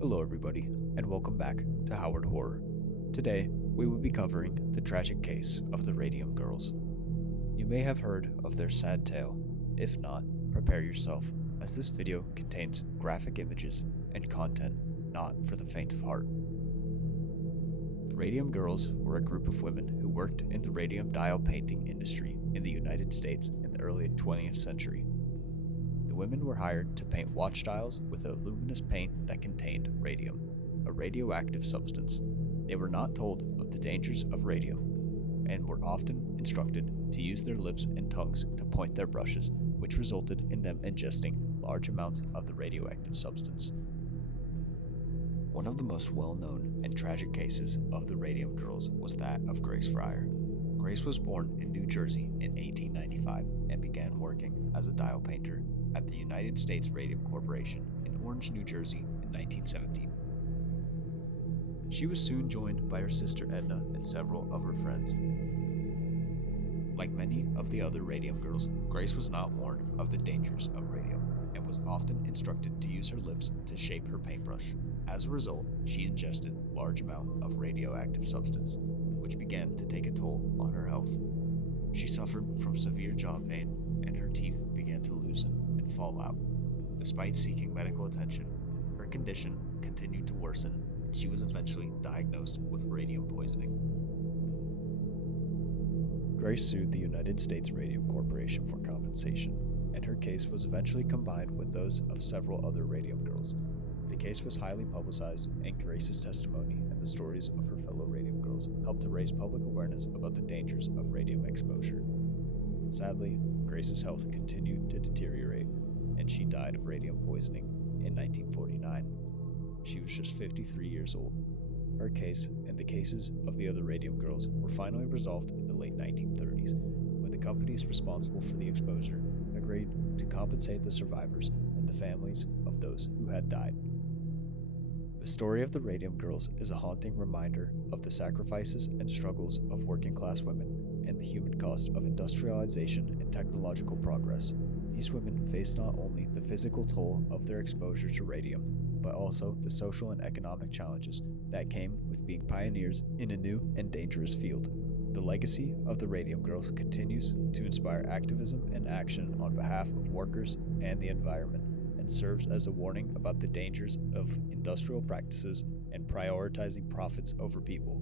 Hello, everybody, and welcome back to Howard Horror. Today, we will be covering the tragic case of the Radium Girls. You may have heard of their sad tale. If not, prepare yourself, as this video contains graphic images and content not for the faint of heart. The Radium Girls were a group of women who worked in the radium dial painting industry in the United States in the early 20th century. The women were hired to paint watch dials with a luminous paint that contained radium, a radioactive substance. They were not told of the dangers of radium and were often instructed to use their lips and tongues to point their brushes, which resulted in them ingesting large amounts of the radioactive substance. One of the most well-known and tragic cases of the Radium Girls was that of Grace Fryer. Grace was born in New Jersey in 1895 and began working as a dial painter at the United States Radium Corporation in Orange, New Jersey in 1917. She was soon joined by her sister Edna and several of her friends. Like many of the other Radium Girls, Grace was not warned of the dangers of radium and was often instructed to use her lips to shape her paintbrush. As a result, she ingested a large amount of radioactive substance, which began to take a toll on her health. She suffered from severe jaw pain, and her teeth began to loosen and fall out. Despite seeking medical attention, her condition continued to worsen, and she was eventually diagnosed with radium poisoning. Grace sued the United States Radium Corporation for compensation, and her case was eventually combined with those of several other Radium Girls. The case was highly publicized, and Grace's testimony and the stories of her fellow Radium Girls helped to raise public awareness about the dangers of radium exposure. Sadly, Grace's health continued to deteriorate, and she died of radium poisoning in 1949. She was just 53 years old. Her case and the cases of the other Radium Girls were finally resolved in the late 1930s, when the companies responsible for the exposure agreed to compensate the survivors and the families of those who had died. The story of the Radium Girls is a haunting reminder of the sacrifices and struggles of working-class women and the human cost of industrialization and technological progress. These women faced not only the physical toll of their exposure to radium, but also the social and economic challenges that came with being pioneers in a new and dangerous field. The legacy of the Radium Girls continues to inspire activism and action on behalf of workers and the environment, and serves as a warning about the dangers of industrial practices and prioritizing profits over people.